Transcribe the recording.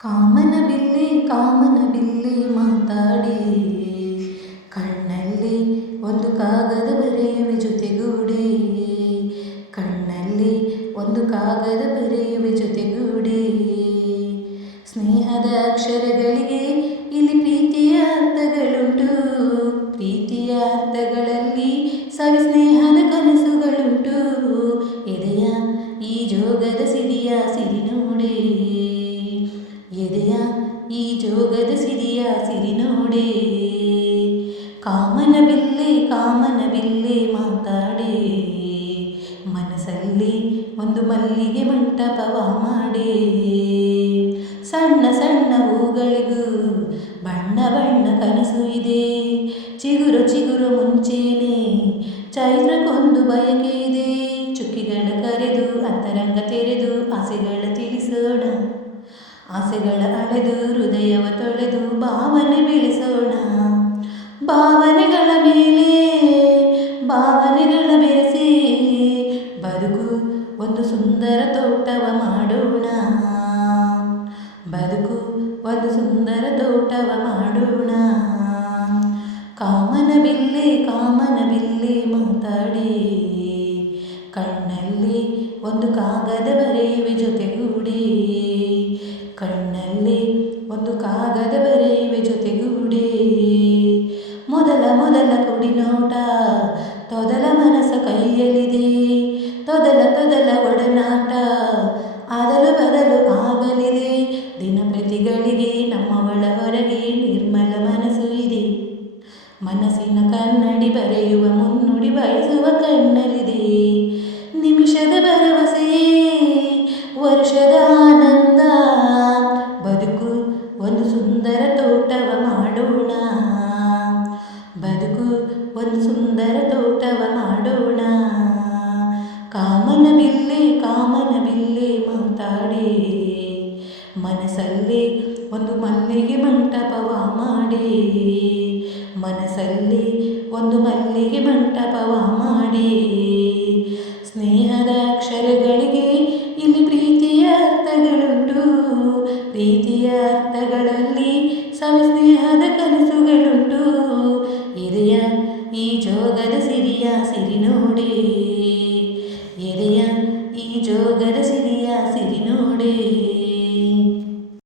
ಕಾಮನ ಬಿಲ್ಲೆ ಮಾತಾಡಿ ಕಣ್ಣಲ್ಲಿ ಒಂದು ಕಾಗದ ಬರೆಯುವೆ ಜೊತೆಗೂಡಿ, ಕಣ್ಣಲ್ಲಿ ಒಂದು ಕಾಗದ ಬರೆಯುವೆ ಜೊತೆಗೂಡಿ. ಸ್ನೇಹದ ಅಕ್ಷರಗಳಿಗೆ ಇಲ್ಲಿ ಪ್ರೀತಿಯ ಅರ್ಥಗಳುಂಟು, ಪ್ರೀತಿಯ ಅರ್ಥಗಳಲ್ಲಿ ಸವಿ ಸ್ನೇಹದ ಕನಸುಗಳುಂಟು. ಎದೆಯ ಈ ಜೋಗದ ಸಿರಿಯ ಸಿರಿ ನೋಡೆ, ಎದೆಯ ಈ ಜೋಗದ ಸಿರಿಯ ಸಿರಿ ನೋಡೆ. ಕಾಮನ ಬಿಲ್ಲೆ ಮಾತಾಡೆ, ಮನಸ್ಸಲ್ಲಿ ಒಂದು ಮಲ್ಲಿಗೆ ಮಂಟಪವ ಮಾಡೆ. ಸಣ್ಣ ಸಣ್ಣ ಹೂಗಳಿಗೂ ಬಣ್ಣ ಬಣ್ಣ ಕನಸು ಇದೆ, ಚಿಗುರು ಚಿಗುರು ಮುಂಚೆನೆ ಚೈತ್ರಕ್ಕೊಂದು ಬಯಕೆ ಇದೆ. ಚುಕ್ಕಿಗಳ ಕರೆದು ಅಂತರಂಗ ತೆರೆದು ಆಸೆಗಳ ತಿಳಿಸೋಣ, ಆಸೆಗಳ ಅಳೆದು ಹೃದಯವ ತೊಳೆದು ಭಾವನೆ ಬೆಳೆಸೋಣ. ಭಾವನೆಗಳ ಮೇಲೆ ಭಾವನೆಗಳ ಬೆರೆಸಿ ಬದುಕು ಒಂದು ಸುಂದರ ತೋಟವ ಮಾಡೋಣ, ಬದುಕು ಒಂದು ಸುಂದರ ತೋಟವ ಮಾಡೋಣ. ಕಾಮನ ಬಿಲ್ಲೆ ಮಾತಾಡಿ, ಕಣ್ಣಲ್ಲಿ ಒಂದು ಕಾಗದ ಬರೆಯುವೆ ಜೊತೆಗೂಡಿ, ಕಣ್ಣಲ್ಲಿ ಒಂದು ಕಾಗದ ಬರೆಯುವೆ ಜೊತೆಗೂಡಿ. ಮೊದಲ ಕುಡಿ ನೋಟ ತೊದಲ ಮನಸ್ಸ ಕೈಯಲ್ಲಿದೆ, ತೊದಲ ಒಡನಾಟ ಅದಲು ಬದಲು ಆಗಲಿದೆ. ದಿನ ಪ್ರತಿಗಳಿಗೆ ನಮ್ಮವಳ ಹೊರಗೆ ನಿರ್ಮಲ ಮನಸ್ಸು ಇದೆ, ಮನಸ್ಸಿನ ಕನ್ನಡಿ ಬರೆಯುವ ಮುನ್ನುಡಿ ಬಯಸುವ ಕಣ್ಣಲ್ಲಿದೆ. ನಿಮಿಷದ ಭರವಸೆಯೇ ವರ್ಷದ ಆನಂದ, ಬದುಕು ಒಂದು ಸುಂದರ ತೋಟವ ಮಾಡೋಣ, ಬದುಕು ಒಂದು ಸುಂದರ ತೋಟವ ಮಾಡೋಣ. ಕಾಮನ ಬಿಲ್ಲೆ ಮಾತಾಡಿ, ಮನಸ್ಸಲ್ಲಿ ಒಂದು ಮಲ್ಲಿಗೆ ಮಂಟಪವ ಮಾಡಿ, ಮನಸ್ಸಲ್ಲಿ ಒಂದು ಮಲ್ಲಿಗೆ ಮಂಟಪವ ಮಾಡಿ. ಸ್ನೇಹದ ಅಕ್ಷರಗಳಿಗೆ ಇಲ್ಲಿ ಪ್ರೀತಿಯ ಅರ್ಥಗಳುಂಟು, ಪ್ರೀತಿಯ ಅರ್ಥಗಳಲ್ಲಿ ಸವಿ ಸ್ನೇಹದ ಕನಸು